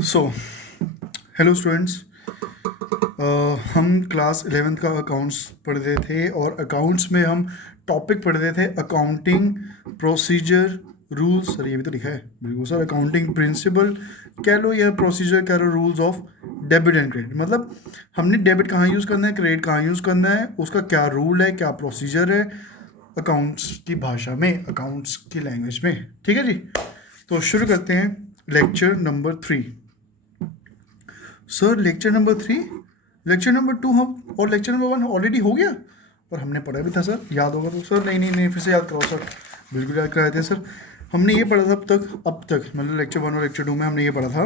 So hello students. हम class 11th का accounts पढ़ रहे थे और अकाउंट्स में हम टॉपिक पढ़ रहे थे अकाउंटिंग प्रोसीजर रूल्स। सर ये भी तो लिखा है बिल्कुल सर, अकाउंटिंग प्रिंसिपल कह लो या प्रोसीजर कह लो, rules of debit and credit. मतलब हमने डेबिट कहाँ यूज़ करना है, क्रेडिट कहाँ यूज़ करना है, उसका क्या रूल है, क्या प्रोसीजर है अकाउंट्स की भाषा में, अकाउंट्स की लैंग्वेज में। ठीक है जी, तो शुरू करते हैं lecture number 3। Sir lecture number 3, lecture number 2 हम और लेक्चर नंबर 1 ऑलरेडी हो गया और हमने पढ़ा भी था सर, याद होगा तो। सर नहीं नहीं नहीं, फिर से याद कराओ सर। बिल्कुल याद कराए थे सर। हमने ये पढ़ा था अब तक मतलब लेक्चर 1 और लेक्चर 2 में हमने ये पढ़ा था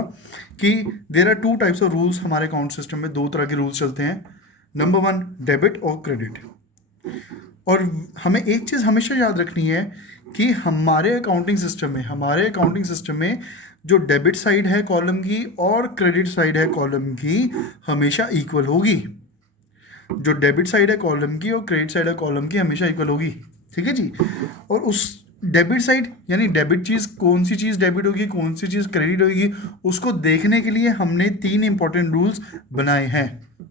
कि there are 2 types of rules. हमारे अकाउंट सिस्टम में 2 तरह के रूल्स चलते हैं। नंबर 1 डेबिट और क्रेडिट। और हमें एक चीज़ हमेशा याद रखनी है कि हमारे अकाउंटिंग सिस्टम में जो डेबिट साइड है कॉलम की और क्रेडिट साइड है कॉलम की हमेशा इक्वल होगी। जो डेबिट साइड है कॉलम की और क्रेडिट साइड है कॉलम की हमेशा इक्वल होगी। ठीक है जी। और उस डेबिट साइड यानी डेबिट चीज़, कौन सी चीज़ डेबिट होगी कौन सी चीज़ क्रेडिट होगी, उसको देखने के लिए हमने 3 इंपॉर्टेंट रूल्स बनाए हैं।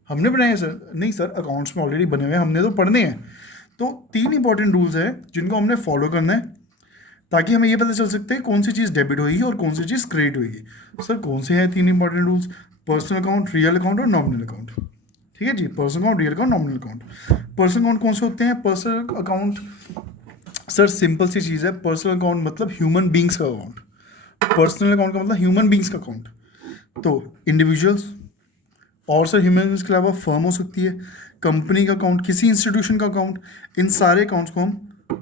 हमने बनाए हैं सर? नहीं सर, अकाउंट्स में ऑलरेडी बने हुए हैं, हमने तो पढ़ने हैं। तो 3 इंपॉर्टेंट रूल्स हैं जिनको हमने फॉलो करना है ताकि हमें ये पता चल सकते हैं कौन सी चीज़ डेबिट होगी और कौन सी चीज़ क्रेडिट होगी। सर कौन से हैं 3 important rules? Personal account, real account और नॉमिनल अकाउंट। ठीक है जी, personal account, real account, nominal account. Personal account कौन से होते हैं? पर्सनल अकाउंट सर सिंपल सी चीज़ है। पर्सनल अकाउंट मतलब ह्यूमन बींग्स का अकाउंट। पर्सनल अकाउंट का मतलब ह्यूमन बींग्स का अकाउंट। तो इंडिविजुअल्स और सर ह्यूमन बींग्स के अलावा फर्म हो सकती है, कंपनी का अकाउंट, किसी इंस्टीट्यूशन का अकाउंट, इन सारे अकाउंट्स को हम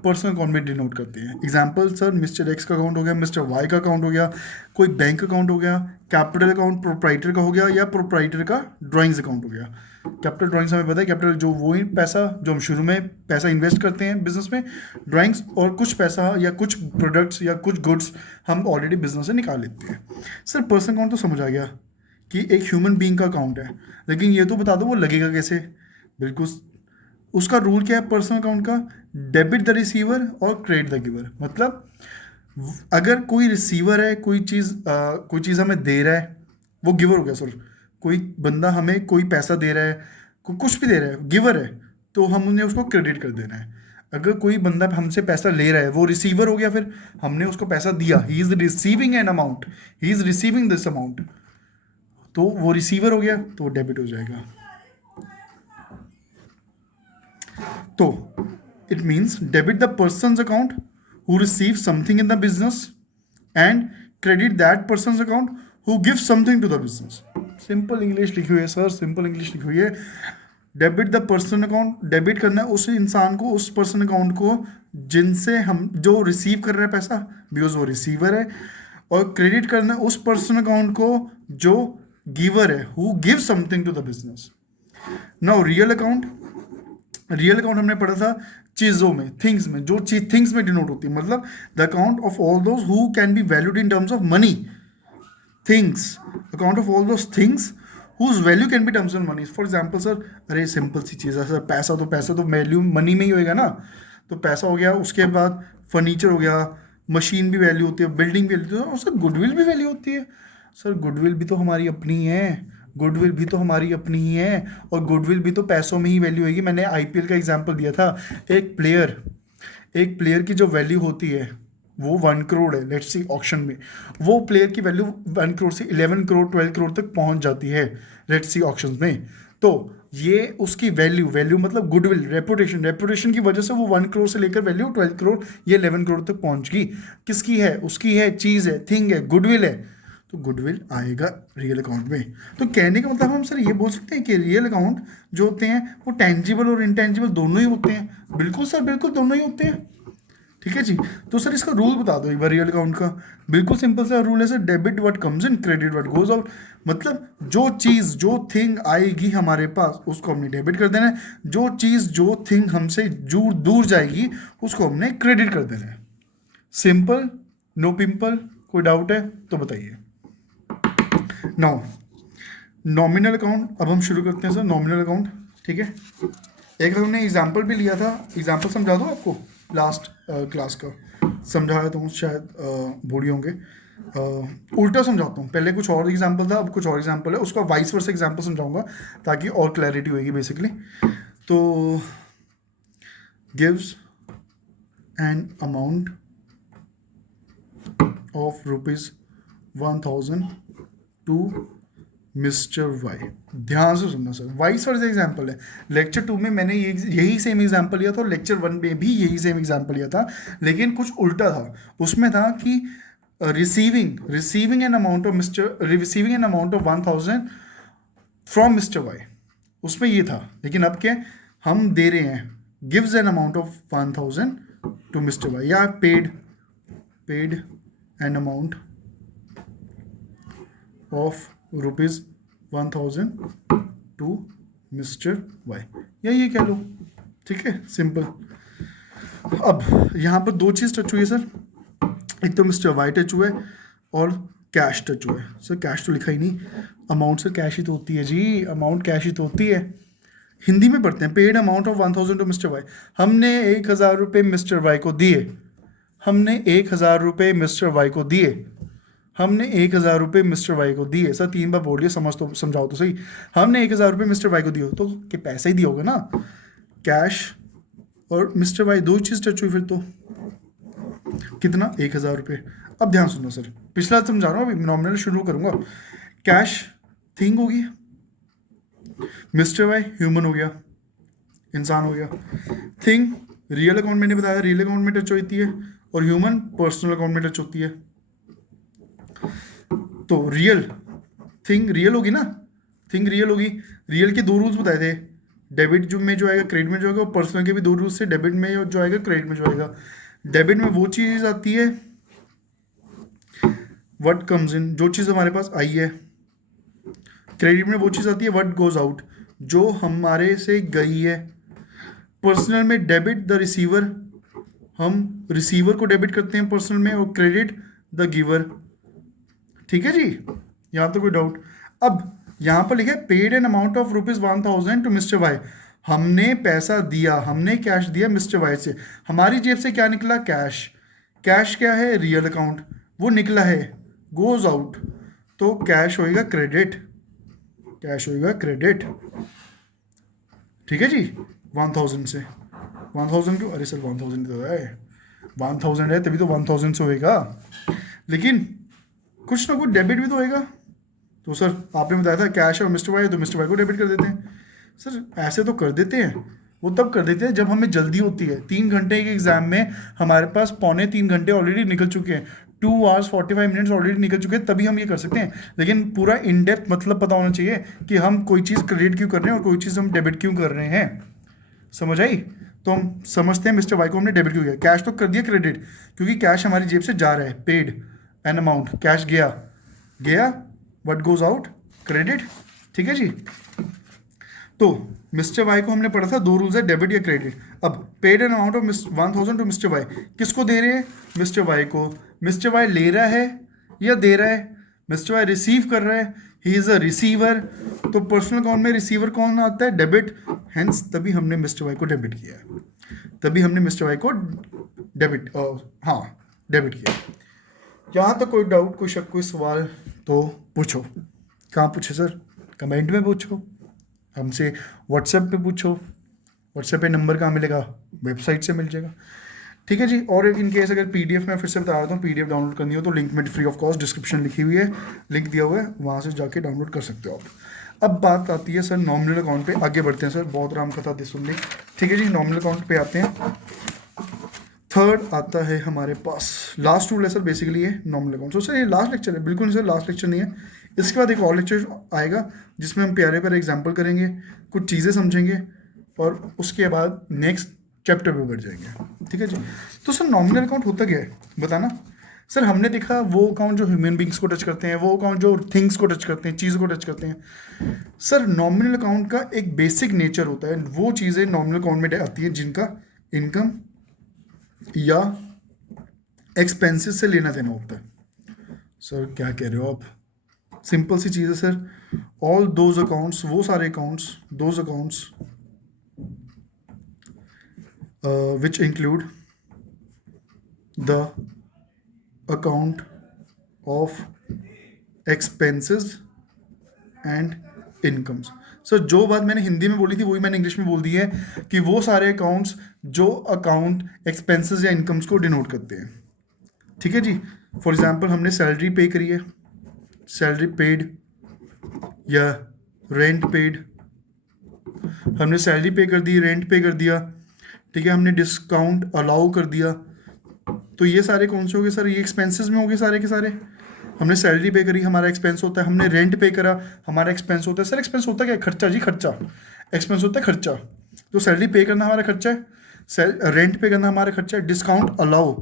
पर्सनल अकाउंट में डिनोट करते हैं। एग्जाम्पल सर मिस्टर एक्स का अकाउंट हो गया, मिस्टर वाई का अकाउंट हो गया, कोई बैंक अकाउंट हो गया, कैपिटल अकाउंट प्रोप्राइटर का हो गया या प्रोप्राइटर का ड्राइंग्स अकाउंट हो गया। कैपिटल ड्राइंग्स हमें पता है, कैपिटल जो वो ही पैसा जो हम शुरू में पैसा इन्वेस्ट करते हैं बिजनेस में, ड्राइंग्स और कुछ पैसा या कुछ प्रोडक्ट्स या कुछ गुड्स हम ऑलरेडी बिजनेस से निकाल लेते हैं। सर पर्सनल अकाउंट तो समझ आ गया कि एक ह्यूमन बीइंग का अकाउंट है, लेकिन ये तो बता दो वो लगेगा कैसे। बिल्कुल, उसका रूल क्या है पर्सनल अकाउंट का? डेबिट द रिसीवर और क्रेडिट द गिवर। मतलब अगर कोई रिसीवर है, कोई चीज़ हमें दे रहा है, वो गिवर हो गया सर। कोई बंदा हमें कोई पैसा दे रहा है, कुछ भी दे रहा है, गिवर है, तो हम उन्हें उसको क्रेडिट कर देना है। अगर कोई बंदा हमसे पैसा ले रहा है वो रिसीवर हो गया, फिर हमने उसको पैसा दिया, he is receiving an amount, he is receiving this amount, तो वो रिसीवर हो गया तो वो डेबिट हो जाएगा। तो it means debit the person's account who receive something in the business and credit that person's account who give something to the business. Simple English लिखी हुई है सर, सिंपल इंग्लिश लिखी हुई है। Debit the person account, debit करना है उस इंसान को, उस पर्सन अकाउंट को जिनसे हम, जो रिसीव कर रहा है पैसा बिकॉज वो रिसीवर है, और क्रेडिट करना है उस पर्सन अकाउंट को जो गिवर है, who give something to the business. Now real account, real account हमने पढ़ा था चीज़ों में, थिंग्स में, जो चीज थिंग्स में डिनोट होती है। मतलब the account of all those who can be valued in terms of money, things, account of all those things whose value can be terms of money. For example sir, अरे simple सी चीज़ है sir, पैसा तो value money में ही होएगा ना। तो पैसा हो गया, उसके बाद फर्नीचर हो गया, मशीन भी वैल्यू होती है, बिल्डिंग भी वैल्यू होती है, और सर गुडविल भी वैल्यू होती है। सर गुडविल भी तो हमारी अपनी है, गुडविल भी तो हमारी अपनी ही है, और गुडविल भी तो पैसों में ही वैल्यू होगी। मैंने आईपीएल का एग्जांपल दिया था। एक प्लेयर की जो वैल्यू होती है वो 1 करोड़ है, लेट्स सी ऑक्शन में, वो प्लेयर की वैल्यू 1 करोड़ से 11 करोड़ 12 करोड़ तक पहुंच जाती है लेट्स सी ऑक्शन में। तो ये उसकी वैल्यू मतलब गुडविल, रेपुटेशन की वजह से वो 1 करोड़ से लेकर वैल्यू 12 करोड़ ये 11 करोड़ तक पहुंच गई। किसकी है? उसकी है, चीज़ है, थिंग है, गुडविल है, तो गुडविल आएगा रियल अकाउंट में। तो कहने का मतलब हम सर ये बोल सकते हैं कि रियल अकाउंट जो होते हैं वो टेंजिबल और इनटेंजिबल दोनों ही होते हैं। बिल्कुल सर, बिल्कुल दोनों ही होते हैं। ठीक है जी। तो सर इसका रूल बता दो एक बार रियल अकाउंट का। बिल्कुल सिंपल सा रूल है sir, debit what comes in, credit what goes out. मतलब जो चीज़, जो थिंग आएगी हमारे पास उसको हमने डेबिट कर देना है, जो चीज़, जो थिंग हमसे दूर दूर जाएगी उसको हमने क्रेडिट कर देना है। Simple, no pimple. कोई डाउट है तो बताइए। नाउ नॉमिनल अकाउंट, अब हम शुरू करते हैं सर नॉमिनल अकाउंट। ठीक है, एक हमने एग्जाम्पल भी लिया था, एग्जाम्पल समझा दो आपको, लास्ट क्लास का समझाया तो शायद भूल होंगे। उल्टा समझाता हूँ, पहले कुछ और एग्जाम्पल था, अब कुछ और एग्जाम्पल है, उसका वाइस वर्सा एग्जाम्पल समझाऊंगा ताकि और क्लैरिटी होगी बेसिकली। तो gives an amount of ₹1000 to mister Y. ध्यान से सुनना सर, वाइस वर्सा एग्जाम्पल है। लेक्चर 2 में मैंने यही सेम एग्जाम्पल लिया था, और लेक्चर 1 में भी यही सेम एग्जाम्पल लिया था, लेकिन कुछ उल्टा था। उसमें था कि receiving an amount of 1000 from mister Y, उसमें ये था। लेकिन अब क्या, हम दे रहे हैं gives an amount of 1000 to mister Y, या paid an amount of ₹1000 to mister Y, या ये कह लो, ठीक है, सिंपल। अब यहाँ पर दो चीज़ टच हुई है सर, एक तो मिस्टर वाई टच हुआ है और कैश टच हुआ है। सर कैश तो लिखा ही नहीं, अमाउंट सर कैश ही तो होती है जी, अमाउंट कैश ही तो होती है। हिंदी में पढ़ते हैं, paid amount of 1000 to mister Y. हमने 1000 रुपये मिस्टर वाई को दिए, हमने 1000 रुपये मिस्टर वाई को दिए, हमने 1000 रुपये मिस्टर वाई को दिए। सर 3 बार बोलिए, समझाओ तो सही। हमने 1000 रुपये मिस्टर वाई को दिए, तो कि पैसा ही दिया होगा ना। कैश और मिस्टर वाई दो चीज़ टच हुई फिर तो। कितना, 1000 रुपये। अब ध्यान सुनो सर, पिछला समझा रहा हूँ, अभी नॉमिनल शुरू करूँगा। कैश थिंग होगी, मिस्टर वाई ह्यूमन हो गया, इंसान हो गया। थिंग रियल अकाउंट मैंने बताया, रियल अकाउंट में टच होती है, और ह्यूमन पर्सनल अकाउंट में टच होती है। तो रियल थिंग रियल होगी ना, थिंग रियल होगी। रियल के 2 रूल्स बताए थे, डेबिट जो में जो आएगा, क्रेडिट में जो आएगा, और पर्सनल के भी 2 रूल्स से, डेबिट में जो आएगा, क्रेडिट में जो आएगा। डेबिट में वो चीज़ आती है व्हाट कम्स इन, जो चीज़ हमारे पास आई है। क्रेडिट में वो चीज़ आती है व्हाट गोज आउट, जो हमारे से गई है। पर्सनल में डेबिट द रिसीवर, हम रिसीवर को डेबिट करते हैं पर्सनल में, और क्रेडिट द गिवर। ठीक है जी, यहाँ तो कोई डाउट। अब यहाँ पर लिखा है paid an amount of ₹1000 to mister Y. हमने पैसा दिया, हमने कैश दिया मिस्टर वाई से, हमारी जेब से क्या निकला, कैश। कैश क्या है, रियल अकाउंट, वो निकला है गोज आउट, तो कैश होएगा क्रेडिट, कैश होएगा क्रेडिट। ठीक है जी, 1000 से 1000 क्यों, अरे सर 1000 तो है, 1000 है तभी तो 1000 से होएगा, लेकिन कुछ ना कुछ डेबिट भी तो होएगा। तो सर आपने बताया था कैश और मिस्टर वाई, तो मिस्टर वाई को डेबिट कर देते हैं। सर ऐसे तो कर देते हैं, वो तब कर देते हैं जब हमें जल्दी होती है। 3 घंटे के एग्जाम में हमारे पास 2.25 घंटे ऑलरेडी निकल चुके हैं, 2 hours 45 minutes ऑलरेडी निकल चुके हैं, तभी हम ये कर सकते हैं। लेकिन पूरा इन डेप्थ मतलब पता होना चाहिए कि हम कोई चीज़ क्रेडिट क्यों कर रहे हैं और कोई चीज़ हम डेबिट क्यों कर रहे हैं। समझ आई? तो हम समझते हैं मिस्टर वाई को हमने डेबिट क्यों किया। कैश तो कर दिया क्रेडिट, क्योंकि कैश हमारी जेब से जा रहा है, पेड एन अमाउंट, कैश गया, व्हाट गोज आउट, क्रेडिट। ठीक है जी, तो मिस्टर वाई को हमने पढ़ा था 2 रूल्स है, डेबिट या क्रेडिट। अब paid an amount of 1000 to mister Y, किसको दे रहे हैं, मिस्टर वाई को। मिस्टर वाई ले रहा है या दे रहा है, मिस्टर वाई रिसीव कर रहा है, ही इज़ अ रिसीवर। तो पर्सनल अकाउंट में रिसीवर कौन आता है, डेबिट, हेंस तभी हमने मिस्टर वाई को डेबिट किया है, तभी हमने मिस्टर वाई को डेबिट, हाँ डेबिट किया। यहाँ तक कोई डाउट, कोई शक, कोई सवाल तो पूछो। कहाँ पूछे सर, कमेंट में पूछो, हमसे व्हाट्सएप पे पूछो। व्हाट्सएप पे नंबर कहाँ मिलेगा, वेबसाइट से मिल जाएगा। ठीक है जी, और इन केस अगर पीडीएफ में फिर से बता देता हूँ, पीडीएफ डाउनलोड करनी हो तो लिंक में फ्री ऑफ कॉस्ट डिस्क्रिप्शन लिखी हुई है, लिंक दिया हुआ है, वहाँ से जाके डाउनलोड कर सकते हो आप। अब बात आती है सर नॉमिनल अकाउंट पे, आगे बढ़ते हैं सर, बहुत राम कथा थी सुन ली। ठीक है जी, नॉमिनल अकाउंट पे आते हैं। थर्ड आता है हमारे पास, लास्ट रूल है सर बेसिकली ये नॉमिनल अकाउंट। तो सर ये लास्ट लेक्चर है, बिल्कुल नहीं सर लास्ट लेक्चर नहीं है, इसके बाद एक और लेक्चर आएगा जिसमें हम प्यारे प्यारे एग्जाम्पल करेंगे, कुछ चीज़ें समझेंगे, और उसके बाद नेक्स्ट चैप्टर पे बढ़ जाएंगे। ठीक है जी, तो सर नॉमिनल अकाउंट होता क्या है बताना। सर हमने देखा वो अकाउंट जो ह्यूमन बींग्स को टच करते हैं, वो अकाउंट जो थिंग्स को टच करते हैं, चीज़ों को टच करते हैं। सर नॉमिनल अकाउंट का एक बेसिक नेचर होता है, वो चीज़ें नॉमिनल अकाउंट में आती हैं जिनका इनकम या एक्सपेंसेस से लेना देना होता है। सर क्या कह रहे हो आप, सिंपल सी चीज़ है सर, ऑल दोज अकाउंट्स, वो सारे accounts, those accounts which include the account of expenses and incomes. Sir जो बात मैंने हिंदी में बोली थी वही मैंने इंग्लिश में बोल दी है कि वो सारे अकाउंट्स जो अकाउंट एक्सपेंसेस या इनकम्स को डिनोट करते हैं। ठीक है जी। फॉर एग्जांपल हमने सैलरी पे करी है, सैलरी पेड या रेंट पेड, हमने सैलरी पे कर दी, रेंट पे कर दिया, ठीक है, हमने डिस्काउंट अलाउ कर दिया, तो ये सारे कौन से हो गए सर? ये एक्सपेंसेस में हो गए सारे के सारे। हमने सैलरी पे करी, हमारा एक्सपेंस होता है, हमने रेंट पे करा, हमारा एक्सपेंस होता है। सर एक्सपेंस होता क्या है? खर्चा जी, खर्चा। एक्सपेंस होता है खर्चा। तो सैलरी पे करना हमारा खर्चा है, रेंट पे करना हमारा खर्चा है, डिस्काउंट अलाउ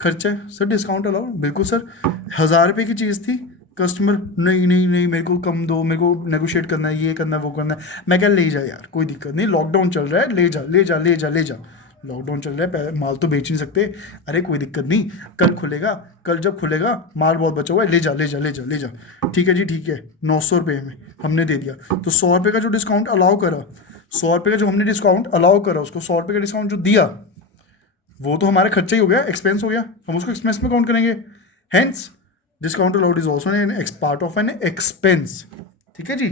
खर्चा है। सर डिस्काउंट अलाउ, बिल्कुल सर। 1,000 रुपये की चीज़ थी, कस्टमर नहीं नहीं नहीं मेरे को कम दो, मेरे को नेगोशिएट करना है, ये करना है, वो करना है। मैं क्या, ले जा यार, कोई दिक्कत नहीं, लॉकडाउन चल रहा है, ले जा ले जा ले जा ले जा। लॉकडाउन चल रहा है, माल तो बेच नहीं सकते। अरे कोई दिक्कत नहीं, कल खुलेगा, कल जब खुलेगा माल बहुत बचा हुआ है, ले जा ले जा ले जा ले जा। ठीक है जी, ठीक है। 900 रुपये में हमने दे दिया, तो 100 रुपये का जो डिस्काउंट अलाउ करा, 100 रुपये का जो हमने डिस्काउंट अलाउ करा, उसको 100 रुपये का डिस्काउंट जो दिया, वो तो हमारा खर्चा ही हो गया, एक्सपेंस हो गया, हम उसको एक्सपेंस में काउंट करेंगे। Hence discount allowed is also an part of an expense. ठीक है जी।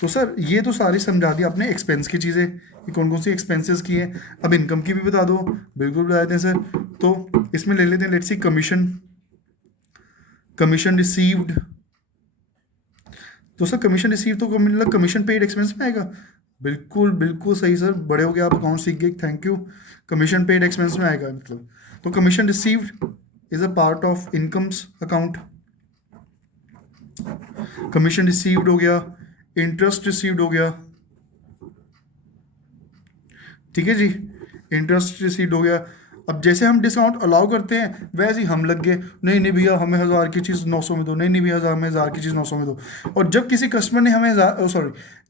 तो सर ये तो सारी समझा दी आपने एक्सपेंस की चीज़ें कि कौन कौन सी एक्सपेंसेस की है। अब इनकम की भी बता दो। बिल्कुल बता देते हैं सर। तो इसमें ले लेते हैं, let's C commission, commission received. तो सर कमीशन रिसीव तो मतलब कमीशन पेड एक्सपेंस में आएगा। बिल्कुल बिल्कुल सही सर, बड़े हो गए आप, अकाउंट सीख गए, thank you. Commission paid expense में आएगा मतलब। तो commission received is a part of incomes account. Commission received हो गया, इंटरेस्ट रिसीव्ड हो गया, ठीक है जी, इंटरेस्ट रिसीव्ड हो गया। अब जैसे हम डिस्काउंट अलाउ करते हैं वैसे ही हम लग गए, नहीं नहीं भैया हमें 1,000 की चीज़ 900 में दो, नहीं नहीं भैया हमें 1,000 की चीज़ 900 में दो। और जब किसी कस्टमर ने हमें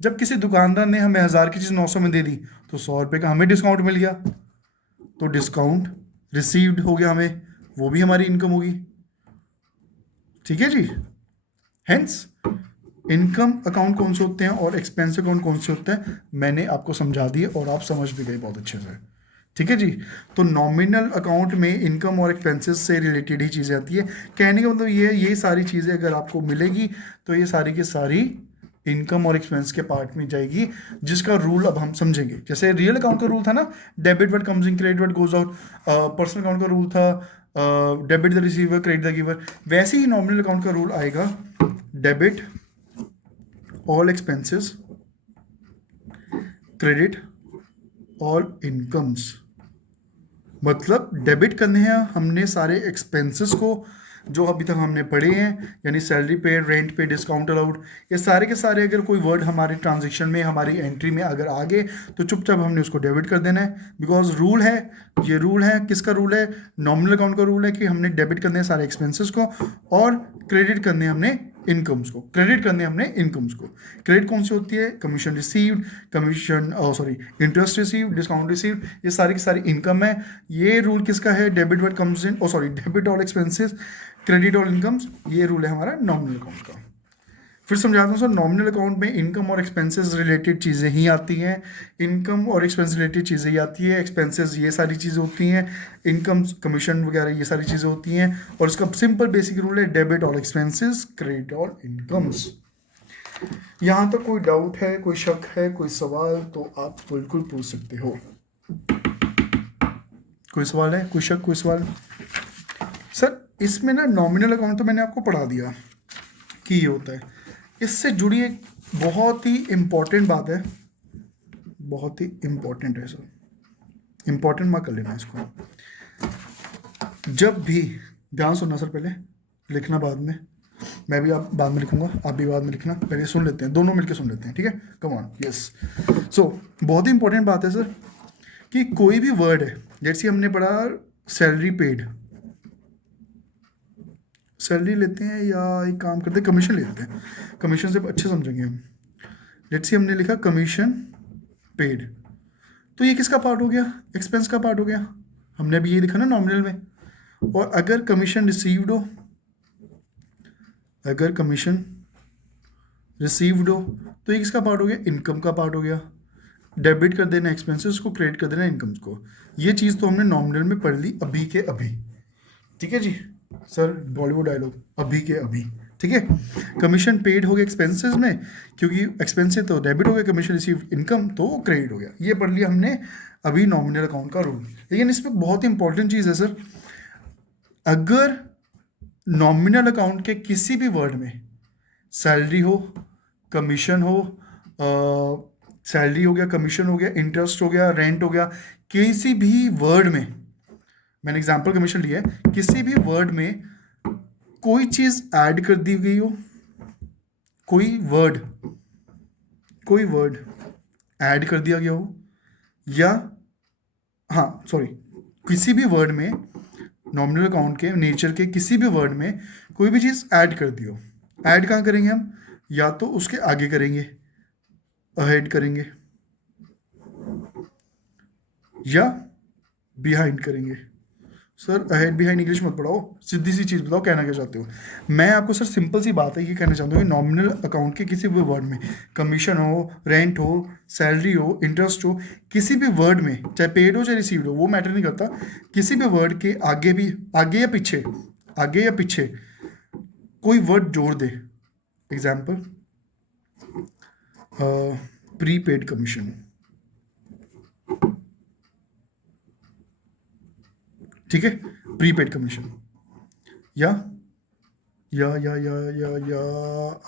जब किसी दुकानदार ने हमें 1,000 की चीज़ 900 में दे दी, तो 100 रुपये का हमें डिस्काउंट मिल गया, तो डिस्काउंट रिसीव्ड हो गया हमें, वो भी हमारी इनकम होगी। ठीक है जी। हेंस इनकम अकाउंट कौन से होते हैं और एक्सपेंस अकाउंट कौन से होते हैं मैंने आपको समझा दिए और आप समझ भी गए बहुत अच्छे से। ठीक है जी। तो नॉमिनल अकाउंट में इनकम और एक्सपेंसेस से रिलेटेड ही चीज़ें आती है। कहने का मतलब ये सारी चीज़ें अगर आपको मिलेगी तो ये सारी की सारी इनकम और एक्सपेंस के पार्ट में जाएगी, जिसका रूल अब हम समझेंगे। जैसे रियल अकाउंट का रूल था ना, debit what comes in, credit what goes out. Personal account का रूल था debit the receiver, credit the giver. वैसे ही नॉमिनल अकाउंट का रूल आएगा, debit all expenses, credit all incomes. मतलब डेबिट करने हैं हमने सारे एक्सपेंसेस को जो अभी तक हमने पढ़े हैं, यानी सैलरी पे, रेंट पे, डिस्काउंट अलाउड, ये सारे के सारे अगर कोई वर्ड हमारे ट्रांजैक्शन में, हमारी एंट्री में अगर आ गए तो चुपचाप हमने उसको डेबिट कर देना है। बिकॉज रूल है, ये रूल है, किसका रूल है? नॉमिनल अकाउंट का रूल है कि हमने डेबिट करने हैं सारे एक्सपेंसेस को और क्रेडिट करने हमने इनकम्स को, क्रेडिट करने हमने इनकम्स को। क्रेडिट कौन सी होती है? Commission received, interest received, discount received, ये सारी की सारी इनकम है। ये रूल किसका है? Debit what comes in, debit all expenses, credit all incomes, ये रूल है हमारा नॉमिनल अकाउंट का। फिर समझाता हूँ सर, नॉमिनल अकाउंट में इनकम और एक्सपेंसेस रिलेटेड चीज़ें ही आती हैं, इनकम और एक्सपेंस रिलेटेड चीज़ें ही आती है, एक्सपेंसेस ये सारी चीज़ें होती हैं, इनकम कमीशन वगैरह ये सारी चीज़ें होती हैं। और इसका सिंपल बेसिक रूल है debit all expenses, credit all incomes. यहाँ तक कोई डाउट है, कोई शक है, कोई सवाल तो आप बिल्कुल पूछ सकते हो। कोई सवाल है, कोई शक, कोई सवाल? सर इसमें ना नॉमिनल अकाउंट तो मैंने आपको पढ़ा दिया कि ये होता है। इससे जुड़ी एक बहुत ही इम्पॉर्टेंट बात है, बहुत ही इम्पॉर्टेंट है सर, इम्पॉर्टेंट मार्क कर लेना इसको। जब भी, ध्यान सुनना सर, पहले लिखना बाद में, मैं भी आप बाद में लिखूंगा, आप भी बाद में लिखना, पहले सुन लेते हैं, दोनों मिलकर सुन लेते हैं, ठीक है? Come on, yes. सो बहुत ही इंपॉर्टेंट बात है सर कि कोई भी वर्ड है, जैसे हमने पढ़ा सैलरी पेड, सैलरी लेते हैं या एक काम करते हैं कमीशन लेते हैं, कमीशन से अच्छे समझेंगे हम। लेट्स सी हमने लिखा कमीशन पेड, तो ये किसका पार्ट हो गया? एक्सपेंस का पार्ट हो गया। हमने अभी ये लिखा ना नॉमिनल में। और अगर कमीशन रिसीव्ड हो, अगर कमीशन रिसीव्ड हो तो ये किसका पार्ट हो गया? इनकम का पार्ट हो गया। डेबिट कर देना एक्सपेंसेस को, क्रेडिट कर देना इनकम्स को। ये चीज़ तो हमने नॉमिनल में पढ़ ली अभी के अभी, ठीक है जी। सर बॉलीवुड डायलॉग, अभी के अभी, ठीक है। कमीशन पेड हो गया एक्सपेंसेस में, क्योंकि एक्सपेंसेस तो डेबिट हो गया, कमीशन रिसीव इनकम तो क्रेडिट हो गया। ये पढ़ लिया हमने अभी नॉमिनल अकाउंट का रूल। लेकिन इस पर बहुत ही इंपॉर्टेंट चीज़ है सर, अगर नॉमिनल अकाउंट के किसी भी वर्ड में सैलरी हो, कमीशन हो, सैलरी हो गया, कमीशन हो गया, इंटरेस्ट हो गया, रेंट हो गया, किसी भी वर्ड में, मैंने एग्जाम्पल कमीशन लिया है, किसी भी वर्ड में कोई चीज़ ऐड कर दी गई हो, कोई वर्ड ऐड कर दिया गया हो, या हाँ सॉरी, किसी भी वर्ड में नॉमिनल अकाउंट के नेचर के किसी भी वर्ड में कोई भी चीज़ ऐड कर दी हो। ऐड कहाँ करेंगे हम? या तो उसके आगे करेंगे, अहेड करेंगे, या बिहाइंड करेंगे। सर अहेड बिहाइंड इंग्लिश मत पढ़ाओ, सीधी सी चीज़ बताओ कहना क्या चाहते हो। मैं आपको सर सिंपल सी बात है ये कहना चाहता हूँ कि नॉमिनल अकाउंट के किसी भी वर्ड में कमीशन हो, रेंट हो, सैलरी हो, इंटरेस्ट हो, किसी भी वर्ड में, चाहे पेड हो चाहे रिसीव्ड हो, वो मैटर नहीं करता, किसी भी वर्ड के आगे भी, आगे या पीछे कोई वर्ड जोड़ दे। एग्जाम्पल प्रीपेड कमीशन, ठीक है, प्रीपेड कमीशन, या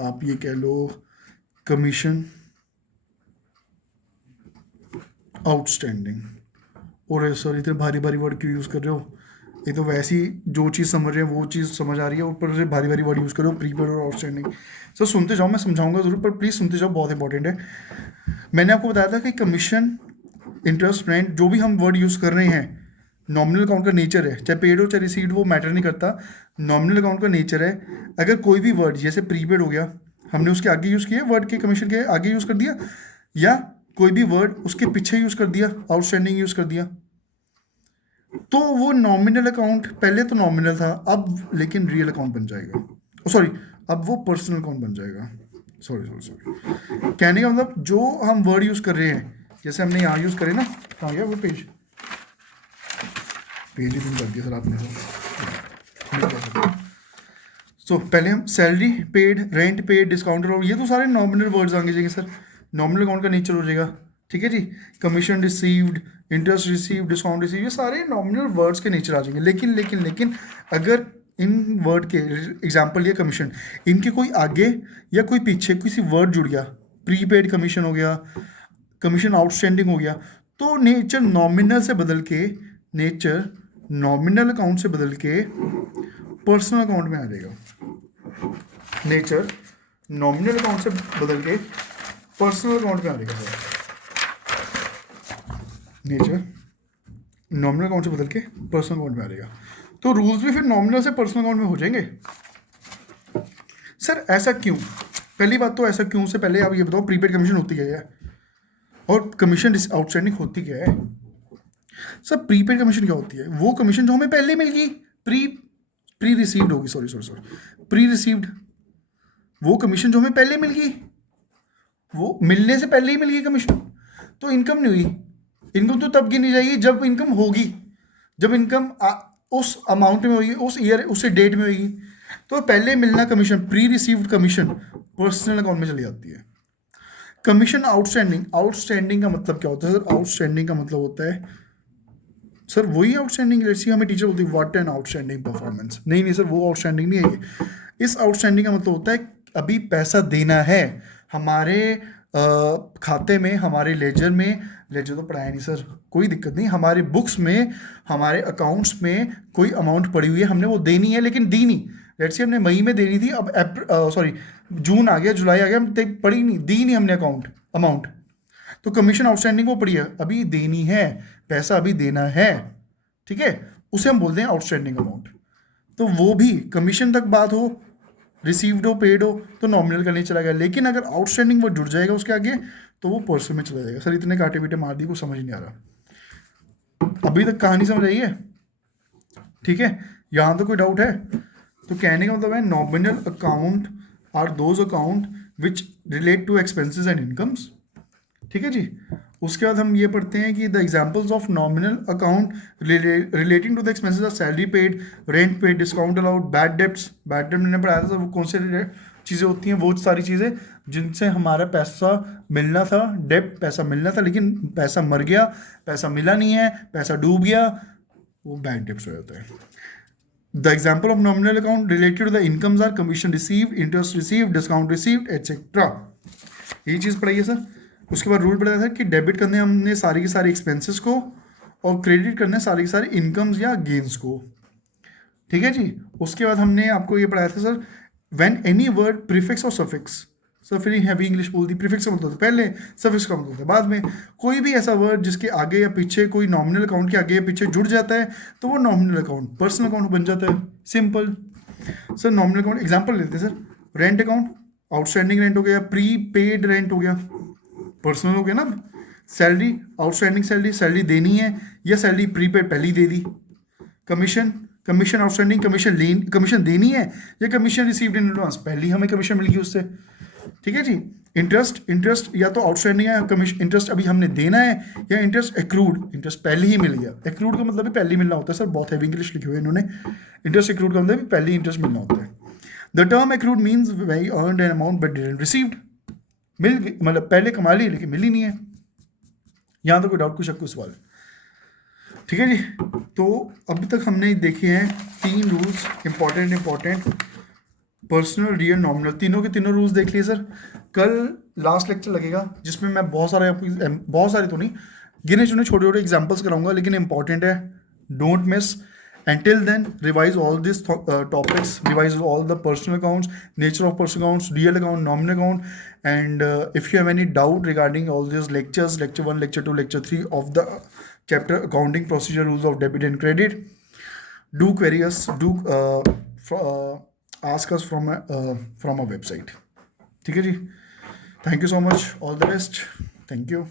आप ये कह लो कमीशन आउटस्टैंडिंग। और सर इतने भारी भारी वर्ड क्यों यूज़ कर रहे हो? ये तो वैसी जो चीज़ समझ रहे हैं वो चीज़ समझ आ रही है, ऊपर से भारी भारी वर्ड यूज़ कर रहे हो, प्रीपेड और आउटस्टैंडिंग। सर सुनते जाओ, मैं समझाऊंगा ज़रूर, पर प्लीज़ सुनते जाओ, बहुत इंपॉर्टेंट है। मैंने आपको बताया था कि कमीशन, इंटरेस्ट, रेंट, जो भी हम वर्ड यूज़ कर रहे हैं, नॉमिनल अकाउंट का नेचर है, चाहे पेड हो चाहे रिसीव्ड, वो मैटर नहीं करता, नॉमिनल अकाउंट का नेचर है। अगर कोई भी वर्ड जैसे प्रीपेड हो गया, हमने उसके आगे यूज़ किया, वर्ड के कमीशन के आगे यूज़ कर दिया, या कोई भी वर्ड उसके पीछे यूज़ कर दिया, आउटस्टैंडिंग यूज़ कर दिया, तो वो नॉमिनल अकाउंट, पहले तो नॉमिनल था, अब लेकिन रियल अकाउंट बन जाएगा। सॉरी, अब वो पर्सनल अकाउंट बन जाएगा। सॉरी, कहने का मतलब जो हम वर्ड यूज़ कर रहे हैं, जैसे हमने यहाँ यूज़ करे ना, कहाँ गया वो पेज ही दिन कर दिया सर आपने। सो पहले हम salary paid, rent paid, discounted, और ये तो सारे नॉमिनल वर्ड्स आगे जाएंगे सर, नॉमिनल अकाउंट का नेचर हो जाएगा, ठीक है जी। Commission received, interest received, discount receive, ये सारे नॉमिनल वर्ड्स के नेचर आ जाएंगे। लेकिन अगर इन वर्ड के एग्जाम्पल या कमीशन, इनके कोई आगे या कोई पीछे किसी वर्ड जुड़ गया, प्रीपेड कमीशन हो गया, कमीशन आउटस्टैंडिंग हो गया, तो नेचर नॉमिनल अकाउंट से बदल के पर्सनल अकाउंट में आ जाएगा। नेचर नॉमिनल अकाउंट से बदल के पर्सनल अकाउंट में आ जाएगा सर। नेचर नॉमिनल अकाउंट से बदल के पर्सनल अकाउंट में आ जाएगा, तो रूल्स भी फिर नॉमिनल से पर्सनल अकाउंट में हो जाएंगे। सर ऐसा क्यों? पहली बात तो ऐसा क्यों से पहले आप ये बताओ, प्रीपेड कमीशन होती क्या है और कमीशन आउटस्टैंडिंग होती क्या है? सर प्रीपेड कमीशन क्या होती है? वो कमीशन जो हमें पहले मिल गई, प्री रिसीव्ड होगी, सॉरी प्री रिसीव्ड, वो कमीशन जो हमें पहले मिल गई, वो मिलने से पहले ही मिल गई कमीशन, तो इनकम नहीं हुई। इनकम तो तब गिनी जाएगी जब इनकम होगी, जब इनकम उस अमाउंट में होगी, उस ईयर, उस डेट में होगी। तो पहले मिलना commission, pre received commission personal account में चली जाती है। कमीशन आउटस्टैंडिंग का मतलब क्या होता है सर? आउटस्टैंडिंग का मतलब होता है सर वही आउटस्टैंडिंग, जैसे हमें टीचर बोलती है व्हाट एन आउटस्टैंडिंग परफॉर्मेंस। नहीं सर, वो आउटस्टैंडिंग नहीं है ये। इस आउटस्टैंडिंग का मतलब होता है अभी पैसा देना है हमारे खाते में, हमारे लेजर में, लेजर तो पढ़ाया नहीं सर, कोई दिक्कत नहीं, हमारे बुक्स में, हमारे अकाउंट्स में कोई अमाउंट पड़ी हुई है, हमने वो देनी है लेकिन दी नहीं। लेट्स से हमने मई में देनी थी, अब जून आ गया, जुलाई आ गया, हम पड़ी नहीं, दी नहीं हमने अमाउंट, तो कमीशन आउटस्टैंडिंग वो पड़ी है, अभी देनी है, पैसा अभी देना है, ठीक है, उसे हम बोलते हैं आउटस्टैंडिंग अमाउंट। तो वो भी कमीशन तक बात हो, रिसीव्ड हो, पेड हो, तो नॉमिनल करने चला गया। लेकिन अगर आउटस्टैंडिंग वो जुड़ जाएगा उसके आगे, तो वो पर्सन में चला जाएगा। सर इतने काटे पीटे मार दिए, कुछ समझ नहीं आ रहा, अभी तक कहानी समझ आई है? ठीक है, यहाँ तो कोई डाउट है? तो कहने का मतलब है nominal account are those account which relate to expenses and incomes, ठीक है जी। उसके बाद हम ये पढ़ते हैं कि the examples of nominal account relating to the expenses are salary paid, rent paid, discount allowed, bad debts. Bad डेब्ट मैंने पढ़ाया था, वो कौन से चीज़ें होती हैं, वो सारी चीज़ें जिनसे हमारा पैसा मिलना था, डेब्ट पैसा मिलना था लेकिन पैसा मर गया, पैसा मिला नहीं है, पैसा डूब गया, वो बैड डेब्ट्स हो जाता है। The example of nominal account related to the incomes are commission received, interest received, discount received, etc. यही चीज़ पढ़ाई है सर। उसके बाद रूल पढ़ाया था कि डेबिट करने हमने सारी की सारी एक्सपेंसेस को और क्रेडिट करने सारी की सारी इनकम्स या गेन्स को। ठीक है जी। उसके बाद हमने आपको ये पढ़ाया था sir, when any word prefix और सफिक्स, सर फिर हैवी इंग्लिश बोल दी, प्रीफिक्स का मतलब होता है पहले, सफिक्स का मतलब होता है बाद में। कोई भी ऐसा वर्ड जिसके आगे या पीछे, कोई नॉमिनल अकाउंट के आगे या पीछे जुड़ जाता है तो वो नॉमिनल अकाउंट, पर्सनल अकाउंट बन जाता है। Simple sir. Nominal account example लेते हैं sir, rent account, outstanding rent हो गया, प्री पेड रेंट हो गया, पर्सनल हो गया ना। सैलरी, आउटस्टैंडिंग सैलरी, सैलरी देनी है या सैलरी प्रीपेड पहले ही दे दी। कमीशन, कमीशन आउटस्टैंडिंग, कमीशन देनी है या कमीशन रिसीव्ड इन एडवांस, पहले ही हमें कमीशन मिल गई उससे। ठीक है जी। इंटरेस्ट, इंटरेस्ट या तो आउटस्टैंडिंग है, कमीशन इंटरेस्ट अभी हमने देना है, या इंटरेस्ट एक्रूड, इंटरेस्ट पहले ही मिल गया। एक्रूड का मतलब भी पहले ही मिलना होता है सर, बहुत हैवी इंग्लिश लिखी हुई है इन्होंने। इंटरेस्ट एक्रूड का मतलब भी पहले ही इंटरेस्ट मिलना होता है। The term accrued means very earned an amount but didn't received, मिल मतलब पहले कमा ली लेकिन मिली नहीं है। यहाँ तो कोई डाउट, कोई शक, कोई सवाल? ठीक है जी। तो अभी तक हमने देखे हैं 3 rules, important personal, real, nominal, तीनों के तीनों रूल्स देख लिए सर। कल लास्ट लेक्चर लगेगा जिसमें मैं बहुत सारे तो नहीं, गिने चुने छोटे छोटे एग्जांपल्स कराऊंगा, लेकिन इंपॉर्टेंट है, don't miss. And till then revise all this topics, revise all the personal accounts, nature of personal accounts, real account, nominal account, and if you have any doubt regarding all this lectures, lecture 1, lecture 2, lecture 3 of the chapter accounting procedure rules of debit and credit, do query us, do ask us from our website. ठीक है जी। Thank you so much, all the best, thank you.